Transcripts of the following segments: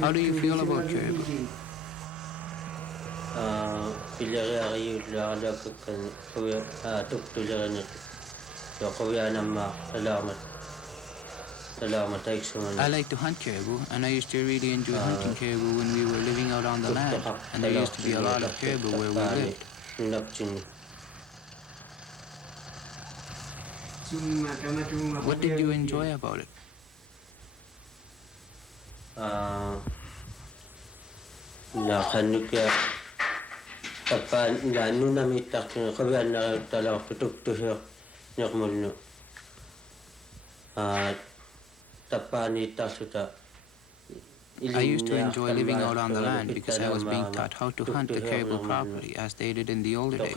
How do you feel about caribou? I like to hunt caribou, and I used to really enjoy hunting caribou when we were living out on the land, and there used to be a lot of caribou where we lived. What did you enjoy about it? I used to enjoy living out on the land because I was being taught how to hunt the caribou properly, as they did in the older days.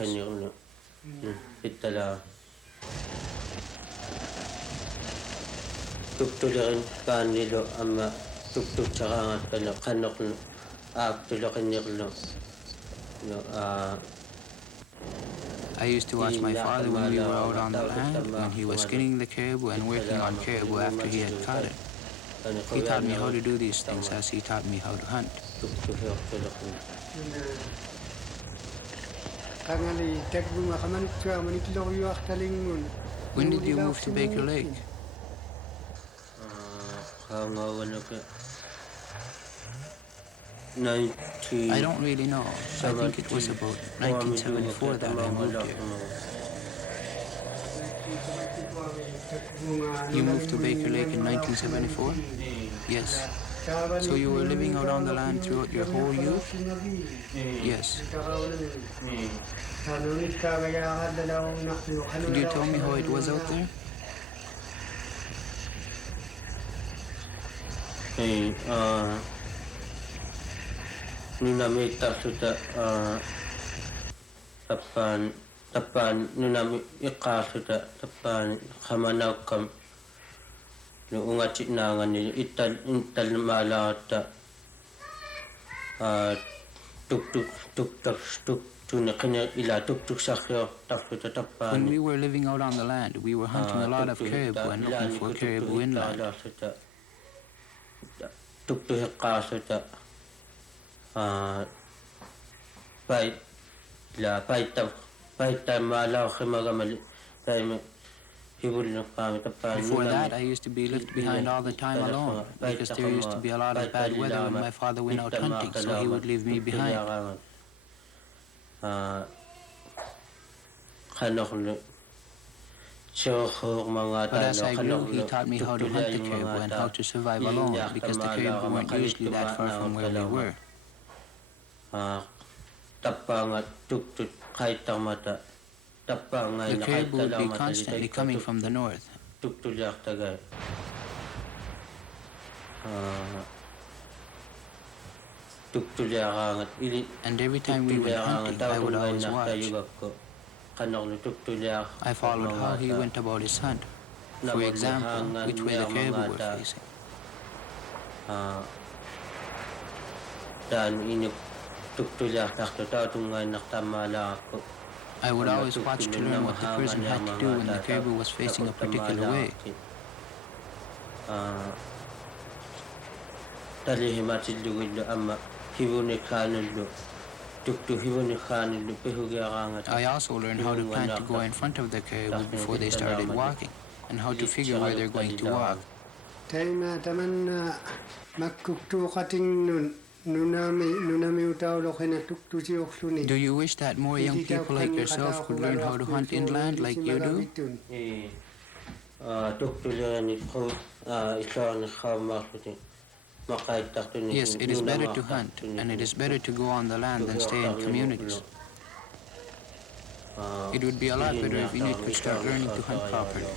I used to watch my father when we were out on the land, when he was skinning the caribou and working on caribou after he had caught it. He taught me how to do these things as he taught me how to hunt. When did you move to Baker Lake? I don't really know. I think it was about 1974 that I moved here. You moved to Baker Lake in 1974? Yes. So you were living out on the land throughout your whole youth? Yes. Could you tell me how it was out there? Nunami iqasuta tapan khamanakam ungatinangan ital malata When we were living out on the land, we were hunting a lot of caribou and looking for caribou inland. Before that, I used to be left behind all the time alone because there used to be a lot of bad weather when my father went out hunting, so he would leave me behind. But as I grew, he taught me how to hunt the caribou and how to survive alone because the caribou weren't usually that far from where we were. The caribou would be constantly coming from the north. And every time we went hunting, I would always watch. I followed how he went about his hunt. For example, which way the caribou were facing. I would always watch to learn what the person had to do when the caribou was facing a particular way. I also learned how to plan to go in front of the caribou before they started walking, and how to figure where they're going to walk. Do you wish that more young people like yourself could learn how to hunt inland like you do? Yes, it is better to hunt, and it is better to go on the land than stay in communities. It would be a lot better if Inuk could start learning to hunt properly.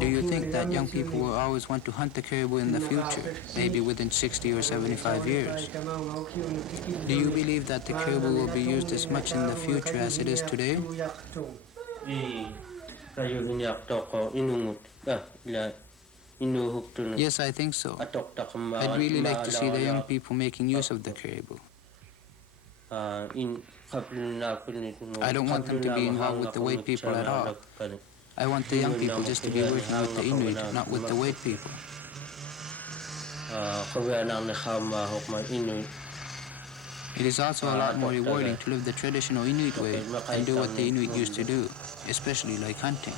Do you think that young people will always want to hunt the caribou in the future, maybe within 60 or 75 years? Do you believe that the caribou will be used as much in the future as it is today? Yes, I think so. I'd really like to see the young people making use of the caribou. in I don't want them to be involved with the white people at all. I want the young people just to be working with the Inuit, not with the white people. It is also a lot more rewarding to live the traditional Inuit way and do what the Inuit used to do, especially like hunting.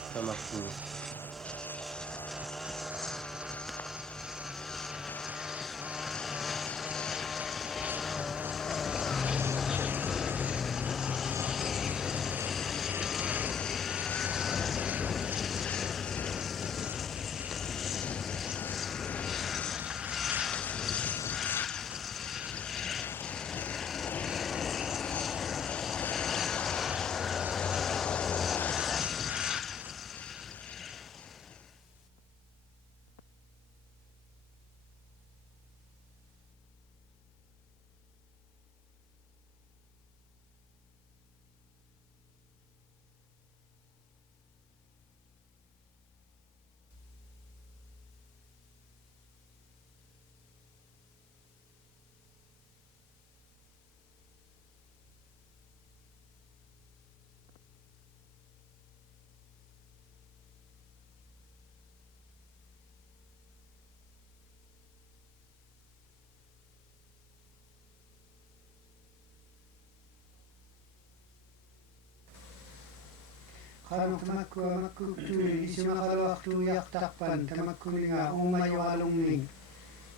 Kalau tamakku tuli isima kalau waktu yak takpan tamakku linga umayo alungning.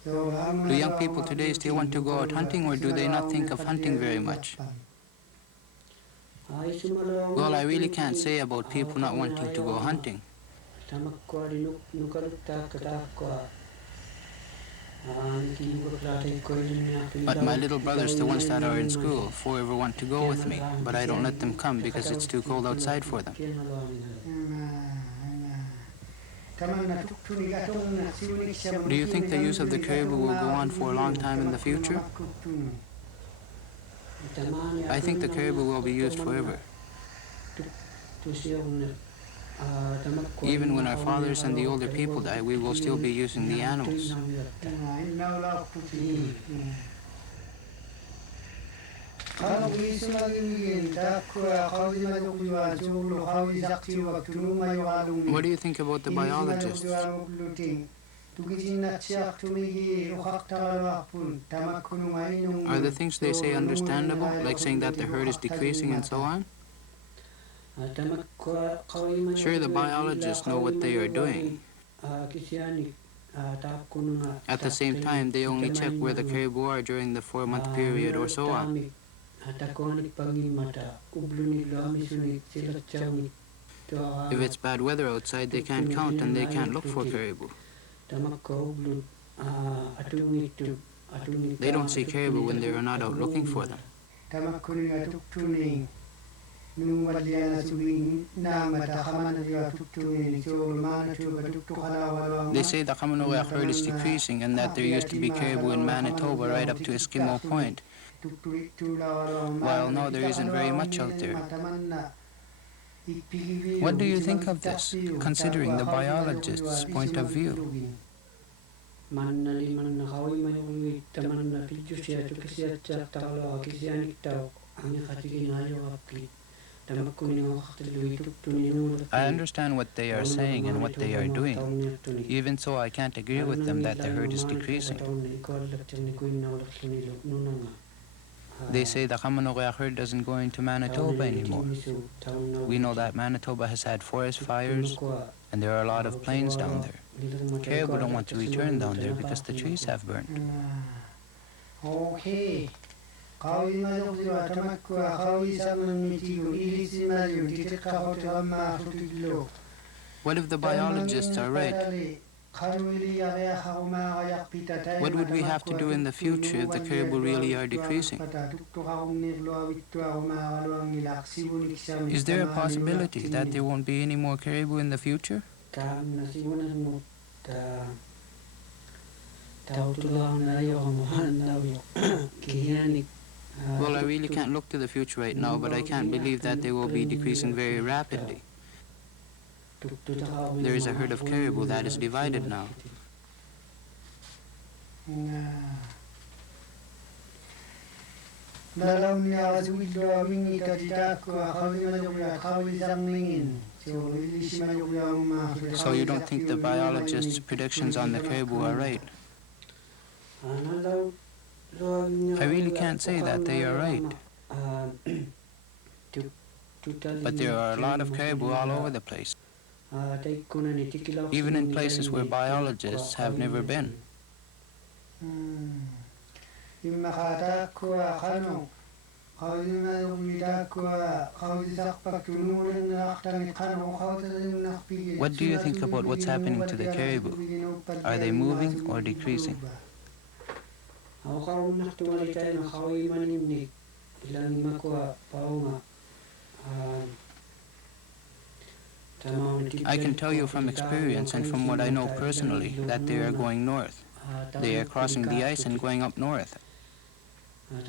Do young people today still want to go out hunting, or do they not think of hunting very much? Well, I really can't say about people not wanting to go hunting. But my little brothers, the ones that are in school, forever want to go with me, but I don't let them come because it's too cold outside for them. Do you think the use of the caribou will go on for a long time in the future? I think the caribou will be used forever. Even when our fathers and the older people die, we will still be using the animals. What do you think about the biologists? Are the things they say understandable, like saying that the herd is decreasing and so on? Sure, the biologists know what they are doing. At the same time, they only check where the caribou are during the 4-month period or so on. If it's bad weather outside, they can't count and they can't look for caribou. They don't see caribou when they are not out looking for them. They say the Kamanoyak herd is decreasing and that there used to be caribou in Manitoba right up to Eskimo Point. While no, there isn't very much out there. What do you think of this, considering the biologist's point of view? I understand what they are saying and what they are doing. Even so, I can't agree with them that the herd is decreasing. They say the Kamanoyak herd doesn't go into Manitoba anymore. We know that Manitoba has had forest fires and there are a lot of plains down there. Caribou don't want to return down there because the trees have burned. Okay. What if the biologists are right? What would we have to do in the future if the caribou really are decreasing? Is there a possibility that there won't be any more caribou in the future? Well, I really can't look to the future right now, but I can't believe that they will be decreasing very rapidly. There is a herd of caribou that is divided now. Nalaw niya kasuwilo wingi katitako akawi mayukya akawi zangmingin. So you don't think the biologists' predictions on the caribou are right? I really can't say that they are right. But there are a lot of caribou all over the place, even in places where biologists have never been. What do you think about what's happening to the caribou? Are they moving or decreasing? I can tell you from experience and from what I know personally that they are going north. They are crossing the ice and going up north.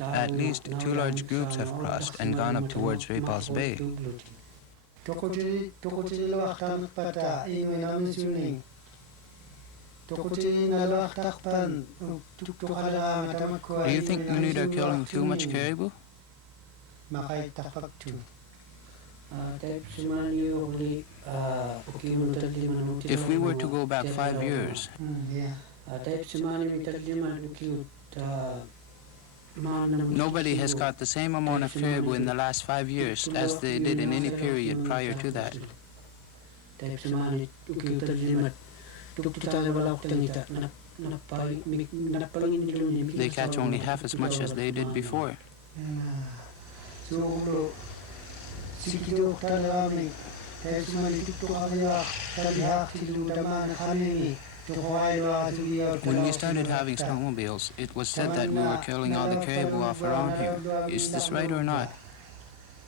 At least 2 large groups have crossed and gone up towards Repulse Bay. Do you think Inuit are killing too much caribou? If we were to go back 5 years, nobody has caught the same amount of caribou in the last 5 years as they did in any period prior to that. They catch only half as much as they did before. When we started having snowmobiles, it was said that we were killing all the caribou off around here. Is this right or not?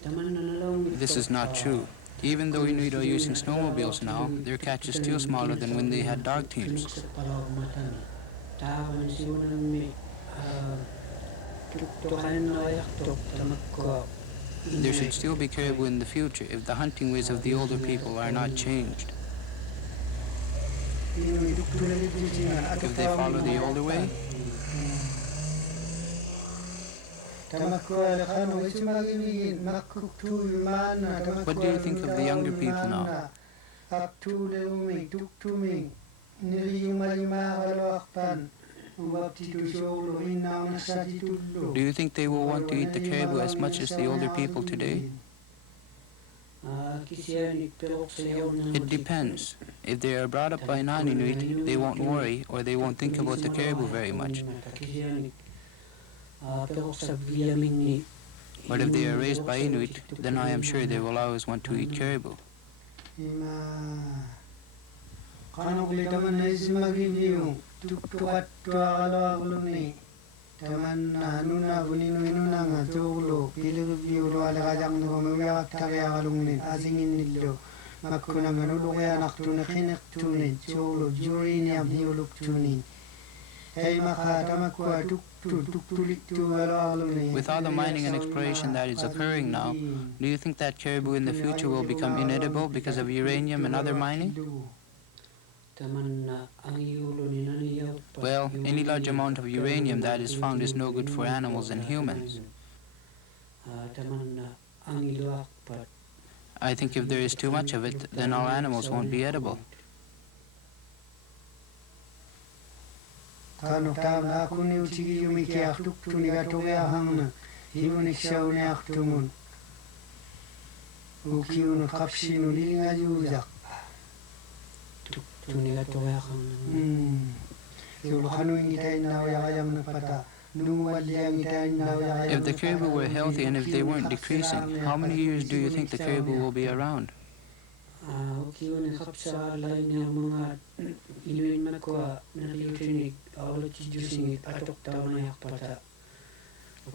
This is not true. Even though Inuit are using snowmobiles now, their catch is still smaller than when they had dog teams. There should still be caribou in the future if the hunting ways of the older people are not changed. If they follow the older way, what do you think of the younger people now? Do you think they will want to eat the caribou as much as the older people today? It depends. If they are brought up by non-Inuit, they won't worry or they won't think about the caribou very much. But if they are raised by Inuit, then I am sure they will always want to eat caribou. With all the mining and exploration that is occurring now, do you think that caribou in the future will become inedible because of uranium and other mining? Well, any large amount of uranium that is found is no good for animals and humans. I think if there is too much of it, then all animals won't be edible. If the caribou were healthy and if they weren't decreasing, how many years do you think the caribou will be around?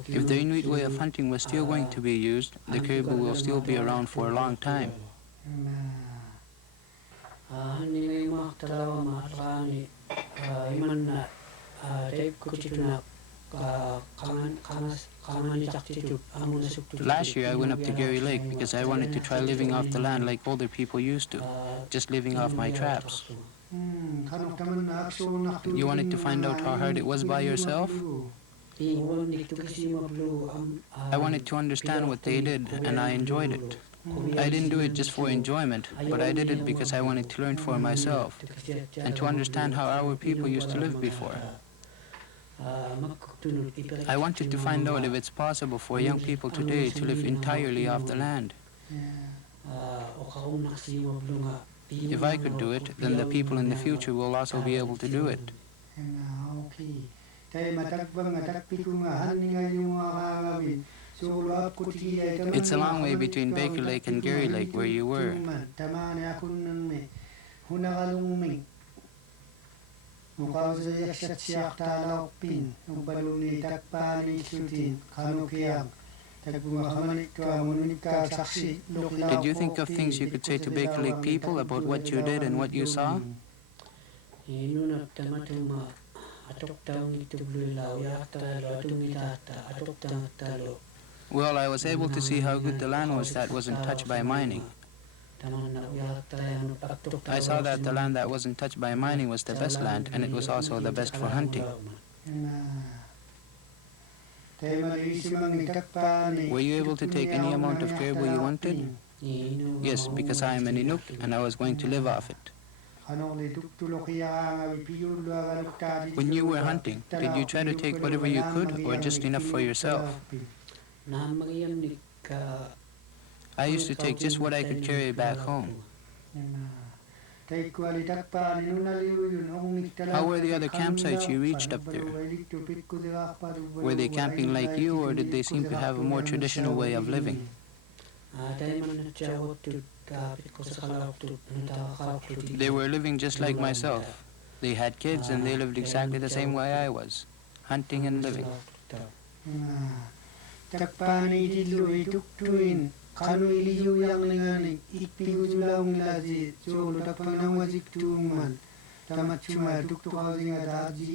If the Inuit way of hunting was still going to be used, the caribou will still be around for a long time. Last year I went up to Gary Lake because I wanted to try living off the land like older people used to, just living off my traps. You wanted to find out how hard it was by yourself? I wanted to understand what they did, and I enjoyed it. I didn't do it just for enjoyment, but I did it because I wanted to learn for myself and to understand how our people used to live before. I wanted to find out if it's possible for young people today to live entirely off the land. If I could do it, then the people in the future will also be able to do it. It's a long way between Baker Lake and Gary Lake where you were. Did you think of things you could say to Baker Lake people about what you did and what you saw? Well, I was able to see how good the land was that wasn't touched by mining. I saw that the land that wasn't touched by mining was the best land, and it was also the best for hunting. Were you able to take any amount of caribou you wanted? Yes, because I am an Inuk, and I was going to live off it. When you were hunting, did you try to take whatever you could, or just enough for yourself? I used to take just what I could carry back home. How were the other campsites you reached up there? Were they camping like you, or did they seem to have a more traditional way of living? They were living just like myself. They had kids and they lived exactly the same way I was, hunting and living.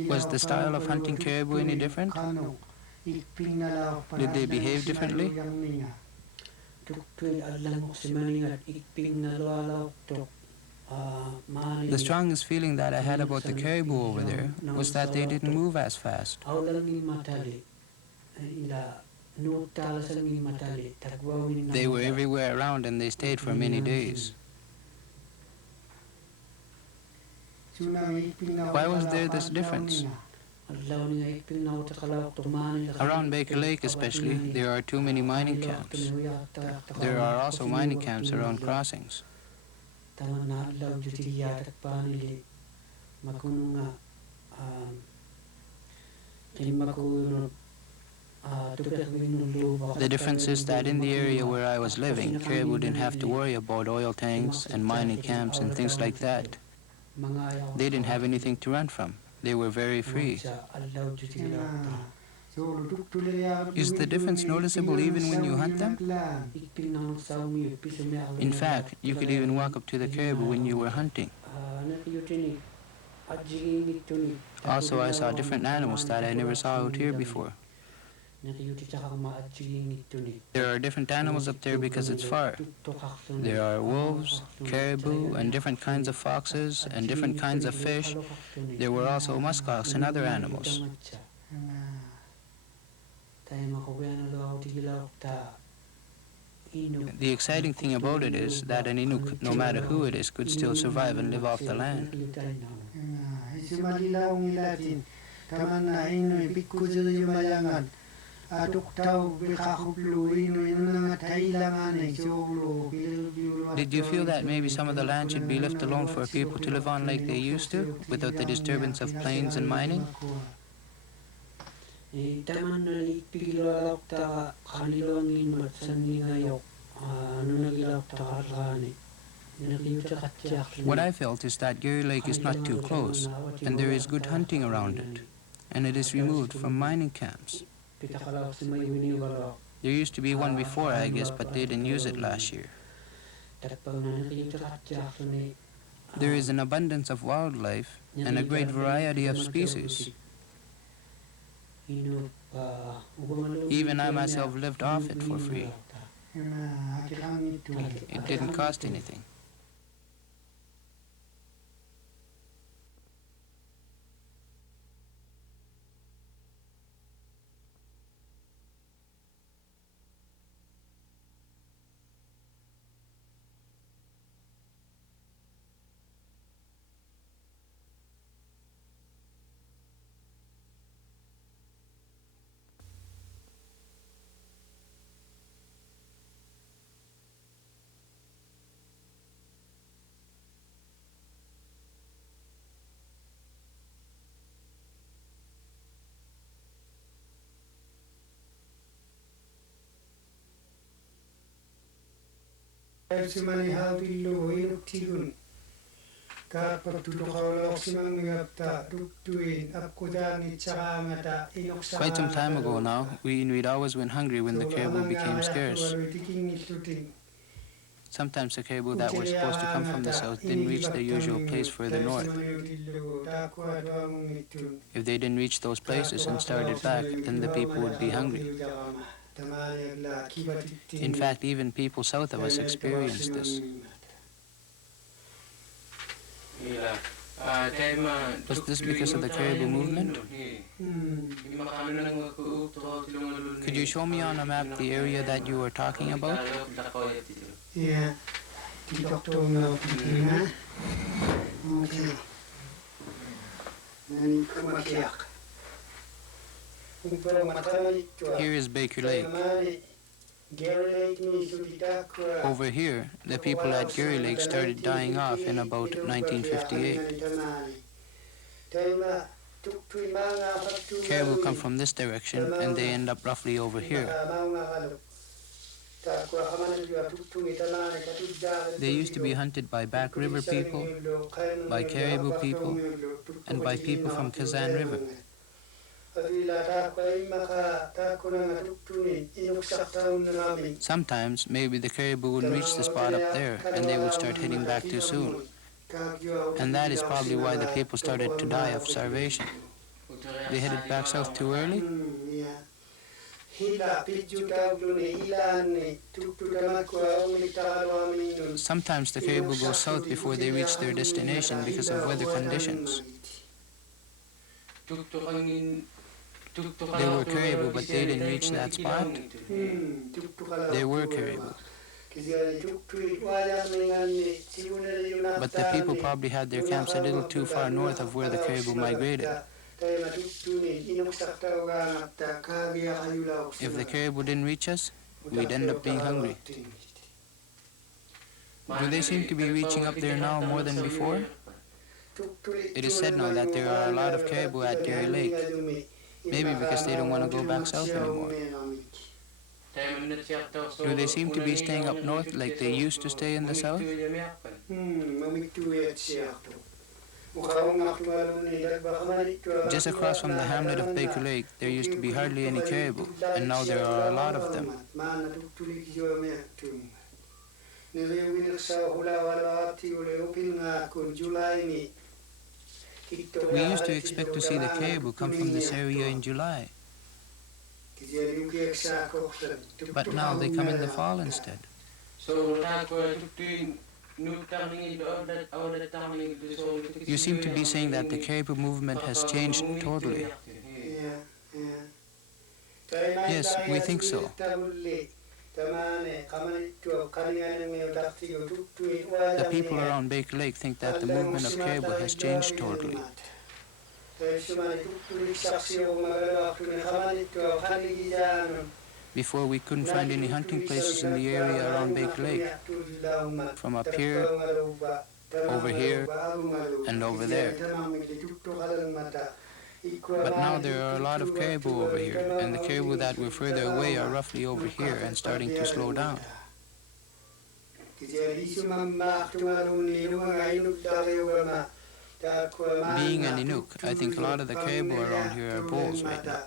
Was the style of hunting caribou any different? Did they behave differently? The strongest feeling that I had about the caribou over there was that they didn't move as fast. They were everywhere around and they stayed for many days. Why was there this difference? Around Baker Lake especially, there are too many mining camps. There are also mining camps around crossings. The difference is that in the area where I was living, caribou didn't have to worry about oil tanks and mining camps and things like that. They didn't have anything to run from. They were very free. Is the difference noticeable even when you hunt them? In fact, you could even walk up to the caribou when you were hunting. Also, I saw different animals that I never saw out here before. There are different animals up there because it's far. There are wolves, caribou, and different kinds of foxes, and different kinds of fish. There were also muskox and other animals. The exciting thing about it is that an Inuk, no matter who it is, could still survive and live off the land. Did you feel that maybe some of the land should be left alone for people to live on like they used to, without the disturbance of planes and mining? What I felt is that Gary Lake is not too close, and there is good hunting around it, and it is removed from mining camps. There used to be one before, I guess, but they didn't use it last year. There is an abundance of wildlife and a great variety of species. Even I myself lived off it for free. It didn't cost anything. Simani hautillu Inuk tigun. Quite some time ago now, we Inuit always went hungry when the caribou became scarce. Sometimes the caribou that were supposed to come from the south didn't reach their usual place further north. If they didn't reach those places and started back, then the people would be hungry. In fact, even people south of us experienced this. Was this because of the caribou movement? Could you show me on a map the area that you were talking about? Yeah. Okay. Here is Baker Lake. Over here, the people at Gary Lake started dying off in about 1958. Caribou come from this direction and they end up roughly over here. They used to be hunted by Back River people, by Caribou people, and by people from Kazan River. Sometimes, maybe the caribou wouldn't reach the spot up there, and they would start heading back too soon. And that is probably why the people started to die of starvation. They headed back south too early? Sometimes the caribou go south before they reach their destination because of weather conditions. They were caribou, but they didn't reach that spot. They were caribou. But the people probably had their camps a little too far north of where the caribou migrated. If the caribou didn't reach us, we'd end up being hungry. Do they seem to be reaching up there now more than before? It is said now that there are a lot of caribou at Gary Lake, maybe because they don't want to go back south anymore. Do they seem to be staying up north like they used to stay in the south? Just across from the hamlet of Baker Lake, there used to be hardly any caribou, and now there are a lot of them. We used to expect to see the caribou come from this area in July, but now they come in the fall instead. You seem to be saying that the caribou movement has changed totally. Yes, we think so. The people around Baker Lake think that the movement of caribou has changed totally. Before, we couldn't find any hunting places in the area around Baker Lake. From up here, over here, and over there. But now there are a lot of caribou over here, and the caribou that were further away are roughly over here and starting to slow down. Being an Inuk, I think a lot of the caribou around here are bulls right now,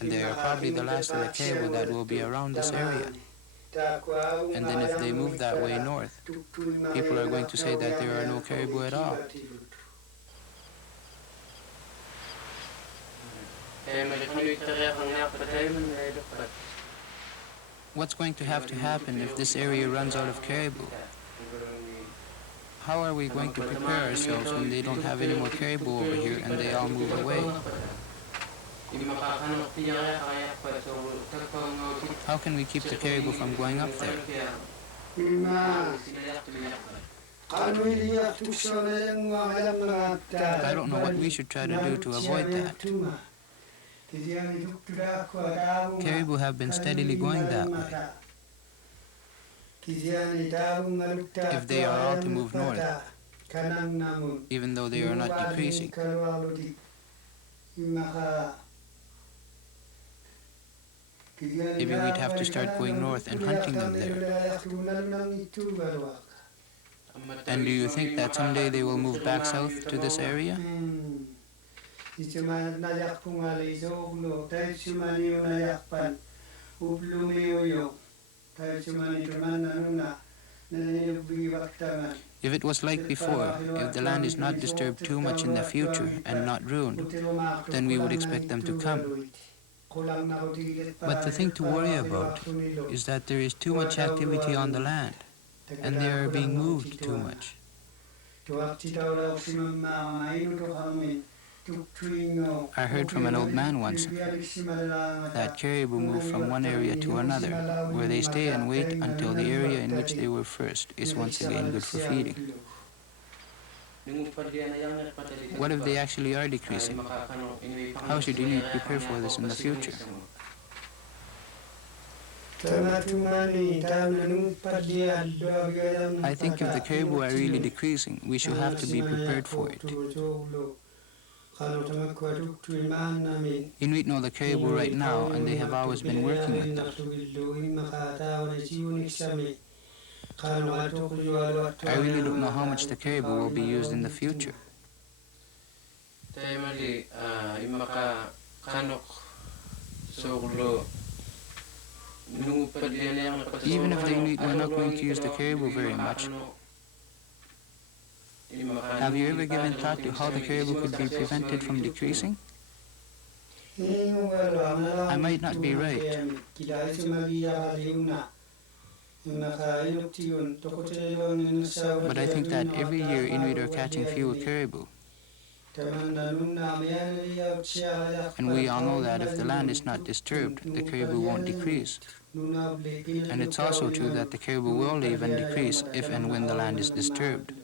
and they are probably the last of the caribou that will be around this area. And then if they move that way north, people are going to say that there are no caribou at all. What's going to have to happen if this area runs out of caribou? How are we going to prepare ourselves when they don't have any more caribou over here and they all move away? How can we keep the caribou from going up there? I don't know what we should try to do to avoid that. Caribou have been steadily going that way. If they are all to move north, even though they are not decreasing, Maybe we'd have to start going north and hunting them there. And do you think that someday they will move back south to this area? If it was like before, if the land is not disturbed too much in the future and not ruined, then we would expect them to come. But the thing to worry about is that there is too much activity on the land, and they are being moved too much. I heard from an old man once that caribou move from one area to another, where they stay and wait until the area in which they were first is once again good for feeding. What if they actually are decreasing? How should Inuit prepare for this in the future? I think if the caribou are really decreasing, we should have to be prepared for it. Inuit know the caribou right now, and they have always been working with them. I really don't know how much the caribou will be used in the future. Even if the Inuit were not going to use the caribou very much, have you ever given thought to how the caribou could be prevented from decreasing? I might not be right, but I think that every year Inuit are catching fewer caribou. And we all know that if the land is not disturbed, the caribou won't decrease. And it's also true that the caribou will leave and decrease if and when the land is disturbed.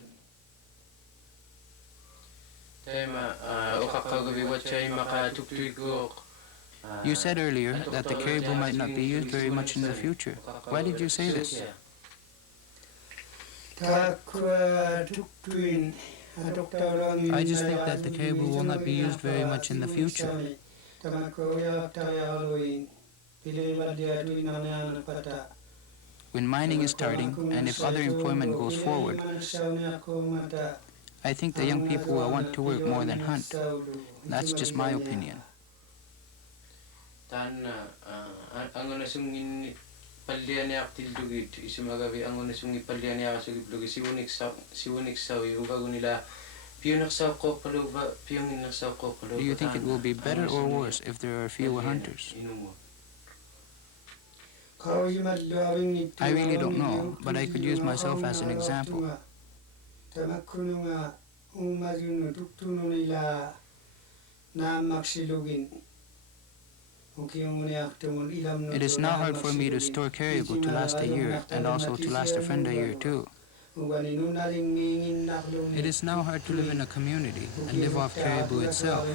You said earlier that the caribou might not be used very much in the future. Why did you say this? I just think that the caribou will not be used very much in the future. When mining is starting, and if other employment goes forward, I think the young people will want to work more than hunt. That's just my opinion. Do you think it will be better or worse if there are fewer hunters? I really don't know, but I could use myself as an example. It is now hard for me to store caribou to last a year and also to last a friend a year too. It is now hard to live in a community and live off caribou itself.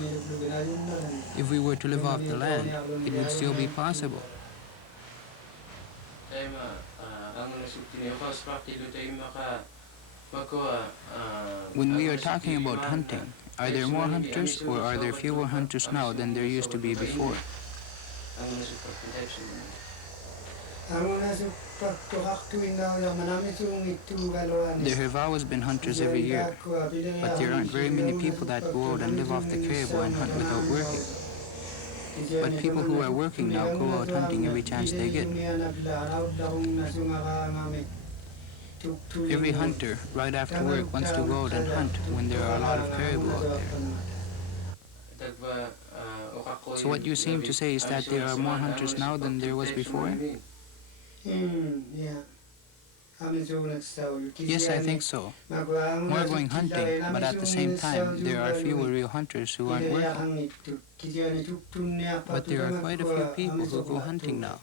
If we were to live off the land, it would still be possible. When we are talking about hunting, are there more hunters or are there fewer hunters now than there used to be before? There have always been hunters every year, but there aren't very many people that go out and live off the caribou and hunt without working. But people who are working now go out hunting every chance they get. Every hunter, right after work, wants to go out and hunt when there are a lot of caribou out there. So what you seem to say is that there are more hunters now than there was before? Yes, I think so. More going hunting, but at the same time, there are fewer real hunters who aren't working. But there are quite a few people who go hunting now.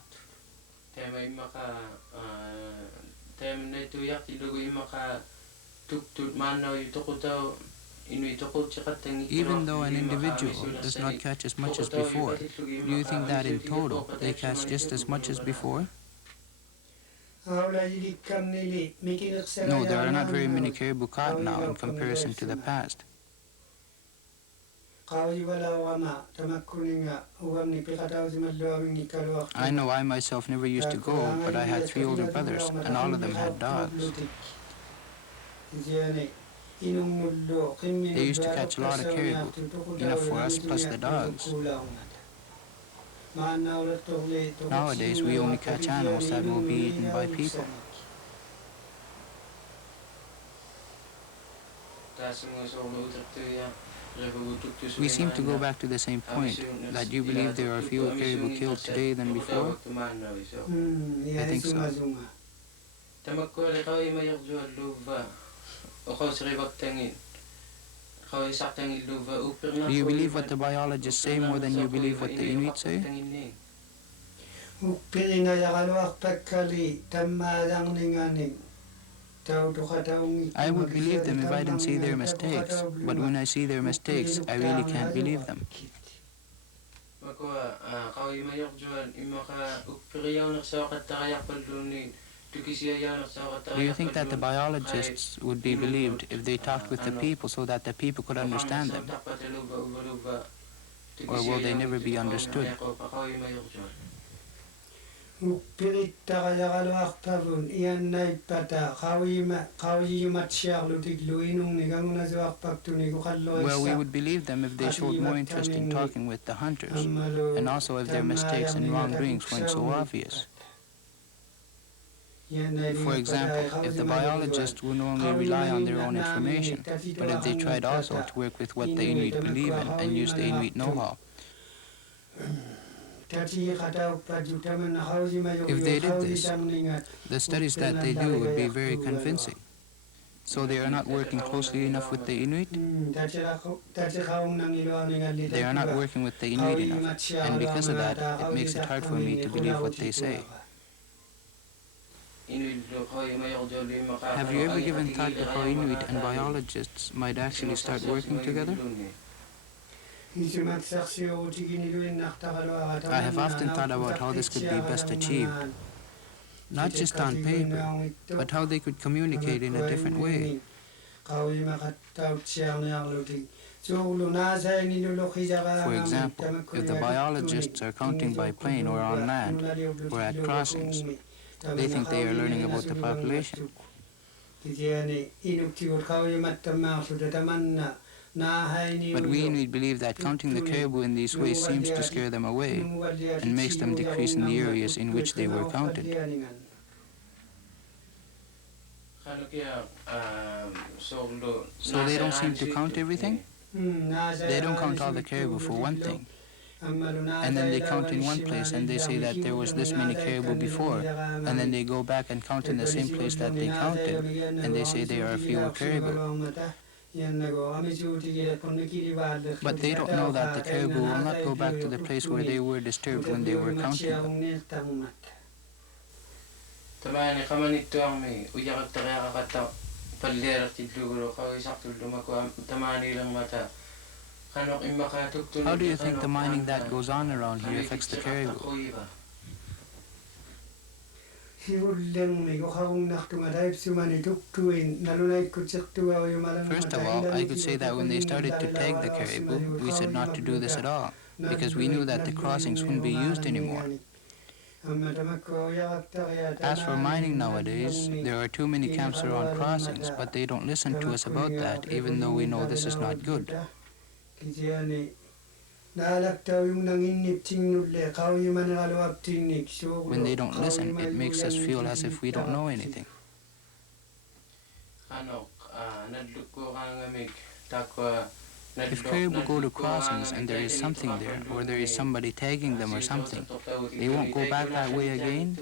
Even though an individual does not catch as much as before, do you think that in total they catch just as much as before? No, there are not very many caribou caught now in comparison to the past. I know I myself never used to go, but I had 3 older brothers, and all of them had dogs. They used to catch a lot of caribou, enough for us plus the dogs. Nowadays, we only catch animals that will be eaten by people. We seem to go back to the same point, that you believe there are fewer caribou killed today than before? I think so. Do you believe what the biologists say more than you believe what the Inuit say? I would believe them if I didn't see their mistakes, but when I see their mistakes, I really can't believe them. Do you think that the biologists would be believed if they talked with the people so that the people could understand them? Or will they never be understood? Well, we would believe them if they showed more interest in talking with the hunters, and also if their mistakes and wrongdoings weren't so obvious. For example, if the biologists would only rely on their own information, but if they tried also to work with what the Inuit believe in and use the Inuit know-how. If they did this, the studies that they do would be very convincing. So they are not working closely enough with the Inuit? They are not working with the Inuit enough, and because of that, it makes it hard for me to believe what they say. Have you ever given thought to how Inuit and biologists might actually start working together? I have often thought about how this could be best achieved, not just on paper, but how they could communicate in a different way. For example, if the biologists are counting by plane or on land, or at crossings, they think they are learning about the population. But we Inuit believe that counting the caribou in these ways seems to scare them away and makes them decrease in the areas in which they were counted. So they don't seem to count everything? They don't count all the caribou for one thing. And then they count in one place and they say that there was this many caribou before, and then they go back and count in the same place that they counted, and they say there are fewer caribou. But they don't know that the caribou will not go back to the place where they were disturbed when they were counting them. How do you think the mining that goes on around here affects the caribou? First of all, I could say that when they started to tag the caribou, we said not to do this at all, because we knew that the crossings wouldn't be used anymore. As for mining nowadays, there are too many camps around crossings, but they don't listen to us about that, even though we know this is not good. When they don't listen, it makes us feel as if we don't know anything. If caribou go to crossings and there is something there, or there is somebody tagging them or something, they won't go back that way again?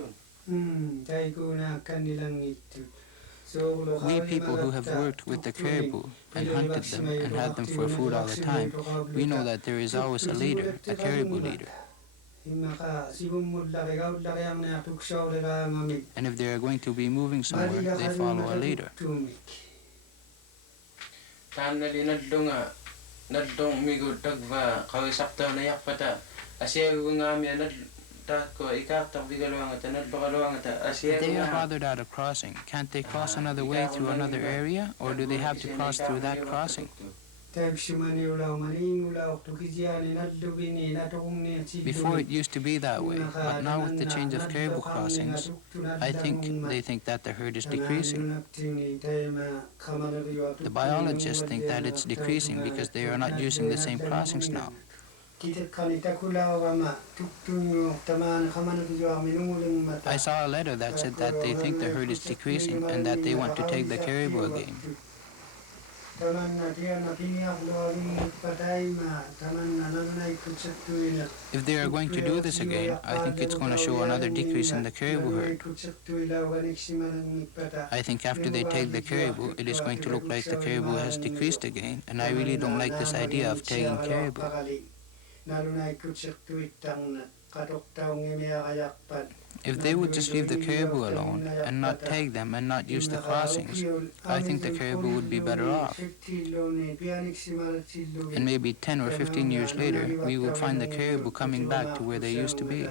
We people who have worked with the caribou and hunted them and had them for food all the time, we know that there is always a leader, a caribou leader. And if they are going to be moving somewhere, they follow a leader. They are bothered at a crossing. Can't they cross another way through another area, or do they have to cross through that crossing? Before it used to be that way, but now with the change of caribou crossings, I think they think that the herd is decreasing. The biologists think that it's decreasing because they are not using the same crossings now. I saw a letter that said that they think the herd is decreasing and that they want to take the caribou again. If they are going to do this again, I think it's going to show another decrease in the caribou herd. I think after they take the caribou, it is going to look like the caribou has decreased again, and I really don't like this idea of taking caribou. If they would just leave the caribou alone and not take them and not use the crossings, I think the caribou would be better off. And maybe 10 or 15 years later, we would find the caribou coming back to where they used to be.